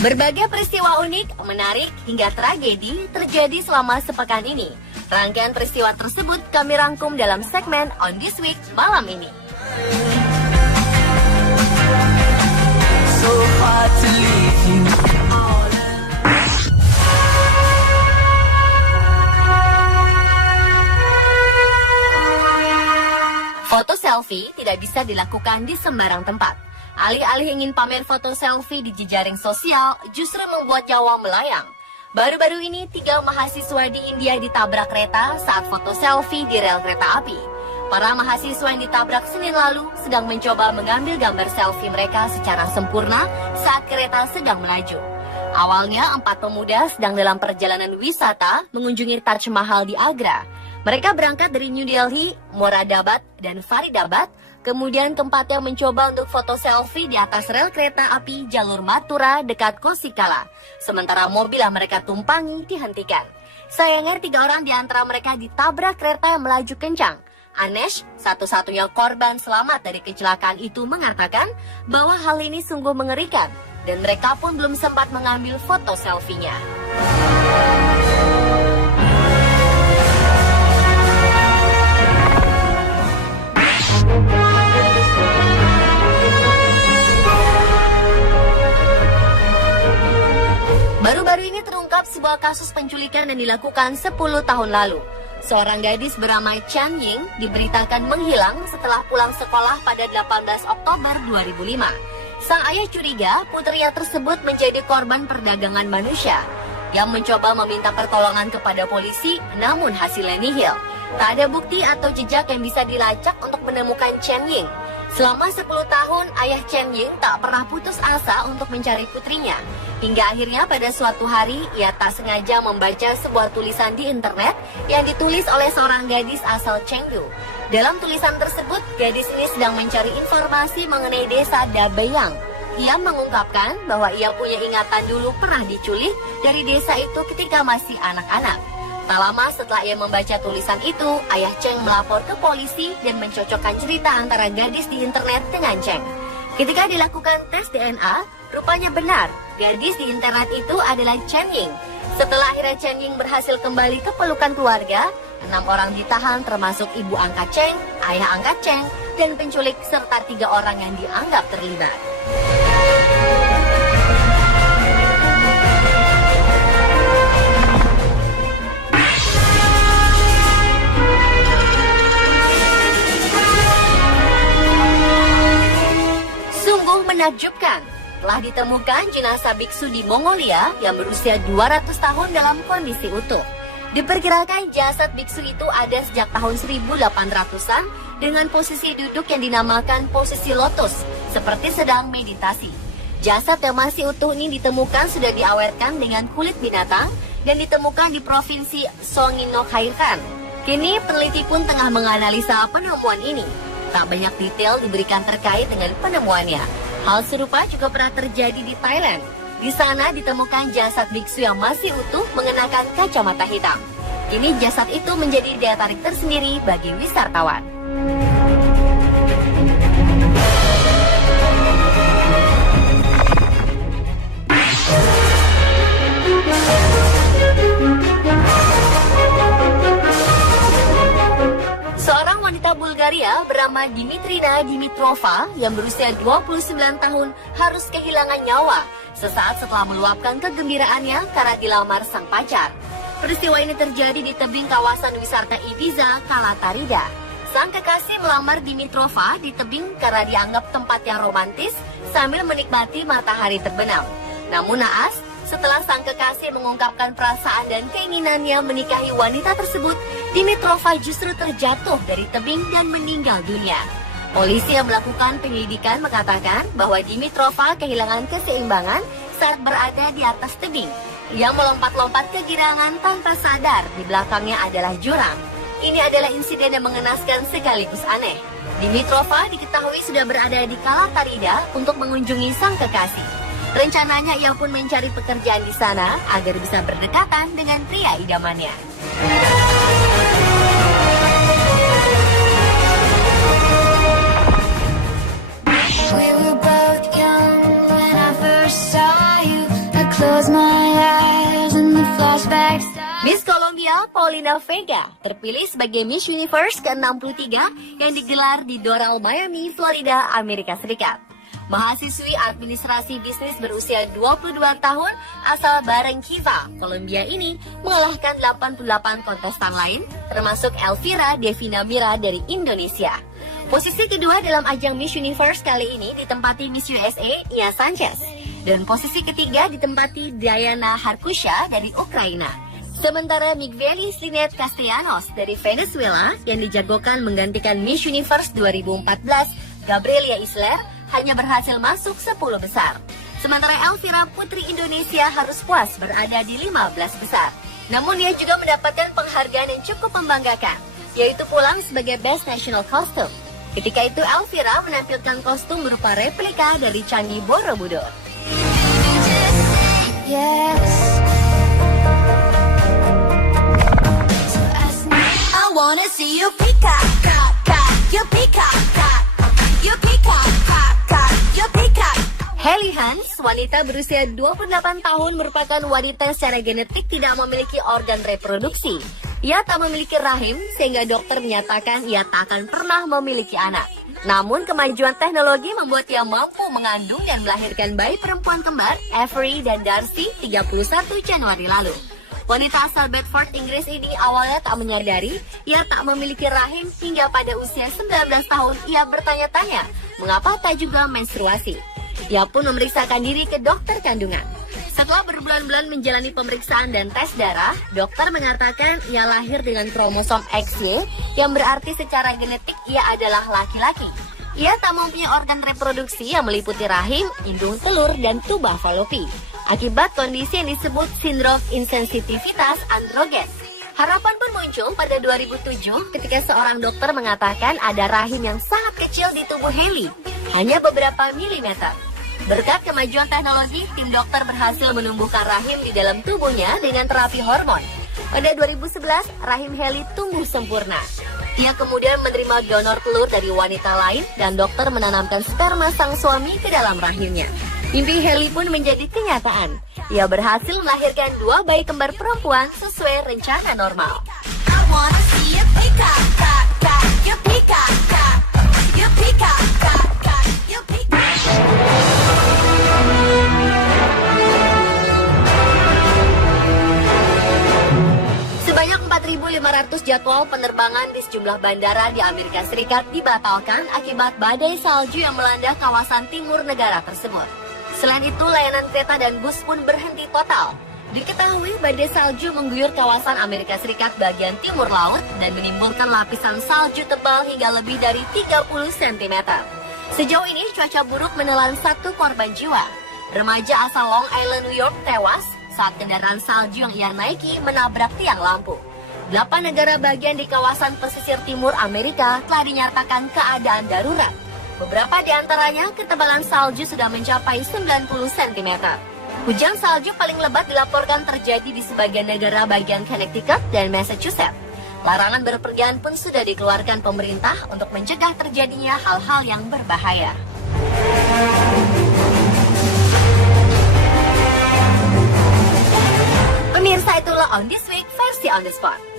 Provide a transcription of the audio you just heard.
Berbagai peristiwa unik, menarik, hingga tragedi terjadi selama sepekan ini. Rangkaian peristiwa tersebut kami rangkum dalam segmen On This Week malam ini. So hard to leave you. Foto selfie tidak bisa dilakukan di sembarang tempat. Alih-alih ingin pamer foto selfie di jejaring sosial, justru membuat nyawa melayang. Baru-baru ini 3 mahasiswa di India ditabrak kereta saat foto selfie di rel kereta api. Para mahasiswa yang ditabrak Senin lalu sedang mencoba mengambil gambar selfie mereka secara sempurna saat kereta sedang melaju. Awalnya 4 pemuda sedang dalam perjalanan wisata mengunjungi Taj Mahal di Agra. Mereka berangkat dari New Delhi, Moradabad, dan Faridabad. Kemudian keempatnya mencoba untuk foto selfie di atas rel kereta api jalur Mathura dekat Kosikala. Sementara mobil yang mereka tumpangi dihentikan. Sayangnya 3 orang di antara mereka ditabrak kereta yang melaju kencang. Anesh, satu-satunya korban selamat dari kecelakaan itu, mengatakan bahwa hal ini sungguh mengerikan dan mereka pun belum sempat mengambil foto selfie-nya. Baru-baru ini terungkap sebuah kasus penculikan yang dilakukan 10 tahun lalu. Seorang gadis bernama Chan Ying diberitakan menghilang setelah pulang sekolah pada 18 Oktober 2005. Sang ayah curiga putrinya tersebut menjadi korban perdagangan manusia. Yang mencoba meminta pertolongan kepada polisi, namun hasilnya nihil. Tak ada bukti atau jejak yang bisa dilacak untuk menemukan Chen Ying. Selama 10 tahun, ayah Chen Ying tak pernah putus asa untuk mencari putrinya. Hingga akhirnya pada suatu hari, ia tak sengaja membaca sebuah tulisan di internet yang ditulis oleh seorang gadis asal Chengdu. Dalam tulisan tersebut, gadis ini sedang mencari informasi mengenai desa Dabeyang. Ia mengungkapkan bahwa ia punya ingatan dulu pernah diculik dari desa itu ketika masih anak-anak. Tak lama setelah ia membaca tulisan itu, ayah Cheng melapor ke polisi dan mencocokkan cerita antara gadis di internet dengan Cheng. Ketika dilakukan tes DNA, rupanya benar, gadis di internet itu adalah Chen Ying. Setelah akhirnya Chen Ying berhasil kembali ke pelukan keluarga, 6 orang ditahan termasuk ibu angkat Cheng, ayah angkat Cheng, dan penculik serta 3 orang yang dianggap terlibat. Menakjubkan, telah ditemukan jenazah biksu di Mongolia yang berusia 200 tahun dalam kondisi utuh. Diperkirakan jasad biksu itu ada sejak tahun 1800-an dengan posisi duduk yang dinamakan posisi lotus, seperti sedang meditasi. Jasad yang masih utuh ini ditemukan sudah diawetkan dengan kulit binatang dan ditemukan di provinsi Songinokhairkan. Kini peneliti pun tengah menganalisa penemuan ini. Tak banyak detail diberikan terkait dengan penemuannya. Hal serupa juga pernah terjadi di Thailand. Di sana ditemukan jasad biksu yang masih utuh mengenakan kacamata hitam. Kini jasad itu menjadi daya tarik tersendiri bagi wisatawan. Seorang wanita Bulgaria bernama Dimitrina Dimitrova yang berusia 29 tahun harus kehilangan nyawa sesaat setelah meluapkan kegembiraannya karena dilamar sang pacar. Peristiwa ini terjadi di tebing kawasan wisata Ibiza, Kalatarida. Sang kekasih melamar Dimitrova di tebing karena dianggap tempat yang romantis sambil menikmati matahari terbenam. Namun naas, setelah sang kekasih mengungkapkan perasaan dan keinginannya menikahi wanita tersebut, Dimitrova justru terjatuh dari tebing dan meninggal dunia. Polisi yang melakukan penyelidikan mengatakan bahwa Dimitrova kehilangan keseimbangan saat berada di atas tebing. Ia melompat-lompat kegirangan tanpa sadar di belakangnya adalah jurang. Ini adalah insiden yang mengenaskan sekaligus aneh. Dimitrova diketahui sudah berada di Kalatarida untuk mengunjungi sang kekasih. Rencananya ia pun mencari pekerjaan di sana agar bisa berdekatan dengan pria idamannya. Paulina Vega terpilih sebagai Miss Universe ke-63 yang digelar di Doral, Miami, Florida, Amerika Serikat. Mahasiswi administrasi bisnis berusia 22 tahun asal Barranquilla, Kolombia ini mengalahkan 88 kontestan lain, termasuk Elvira Devina Mira dari Indonesia. Posisi kedua dalam ajang Miss Universe kali ini ditempati Miss USA Ia Sanchez, dan posisi ketiga ditempati Diana Harkusha dari Ukraina. Sementara Miguel Linet Castellanos dari Venezuela yang dijagokan menggantikan Miss Universe 2014 Gabriela Isler hanya berhasil masuk 10 besar. Sementara Elvira Putri Indonesia harus puas berada di 15 besar. Namun dia juga mendapatkan penghargaan yang cukup membanggakan, yaitu pulang sebagai Best National Costume. Ketika itu Elvira menampilkan kostum berupa replika dari Candi Borobudur. Yes. I wanna see you peacock, cock, cock, you peacock, cock, you peacock, cock, cock, you peacock. Helly Hans, wanita berusia 28 tahun merupakan wanita secara genetik tidak memiliki organ reproduksi. Ia tak memiliki rahim sehingga dokter menyatakan ia tak akan pernah memiliki anak. Namun kemajuan teknologi membuat ia mampu mengandung dan melahirkan bayi perempuan kembar Avery dan Darcy 31 Januari lalu. Wanita asal Bedford, Inggris ini awalnya tak menyadari ia tak memiliki rahim hingga pada usia 19 tahun ia bertanya-tanya mengapa tak juga menstruasi. Ia pun memeriksakan diri ke dokter kandungan. Setelah berbulan-bulan menjalani pemeriksaan dan tes darah, dokter mengatakan ia lahir dengan kromosom XY yang berarti secara genetik ia adalah laki-laki. Ia tak mempunyai organ reproduksi yang meliputi rahim, indung telur, dan tuba falopi. Akibat kondisi yang disebut sindrom insensitivitas androgen. Harapan pun muncul pada 2007 ketika seorang dokter mengatakan ada rahim yang sangat kecil di tubuh Helly, hanya beberapa milimeter. Berkat kemajuan teknologi, tim dokter berhasil menumbuhkan rahim di dalam tubuhnya dengan terapi hormon. Pada 2011, rahim Helly tumbuh sempurna. Ia kemudian menerima donor telur dari wanita lain dan dokter menanamkan sperma sang suami ke dalam rahimnya. Mimpi Helly pun menjadi kenyataan. Ia berhasil melahirkan 2 bayi kembar perempuan sesuai rencana normal. I wanna see you peacock, cock, cock, you peacock, cock, you peacock, cock, cock, you peacock. Sebanyak 4.500 jadwal penerbangan di sejumlah bandara di Amerika Serikat dibatalkan akibat badai salju yang melanda kawasan timur negara tersebut. Selain itu, layanan kereta dan bus pun berhenti total. Diketahui badai salju mengguyur kawasan Amerika Serikat bagian timur laut dan menimbulkan lapisan salju tebal hingga lebih dari 30 cm. Sejauh ini, cuaca buruk menelan 1 korban jiwa. Remaja asal Long Island, New York tewas saat kendaraan salju yang ia naiki menabrak tiang lampu. 8 negara bagian di kawasan pesisir timur Amerika telah dinyatakan keadaan darurat. Beberapa di antaranya ketebalan salju sudah mencapai 90 cm. Hujan salju paling lebat dilaporkan terjadi di sebagian negara bagian Connecticut dan Massachusetts. Larangan berpergian pun sudah dikeluarkan pemerintah untuk mencegah terjadinya hal-hal yang berbahaya. Pemirsa, itulah On This Week versi On The Spot.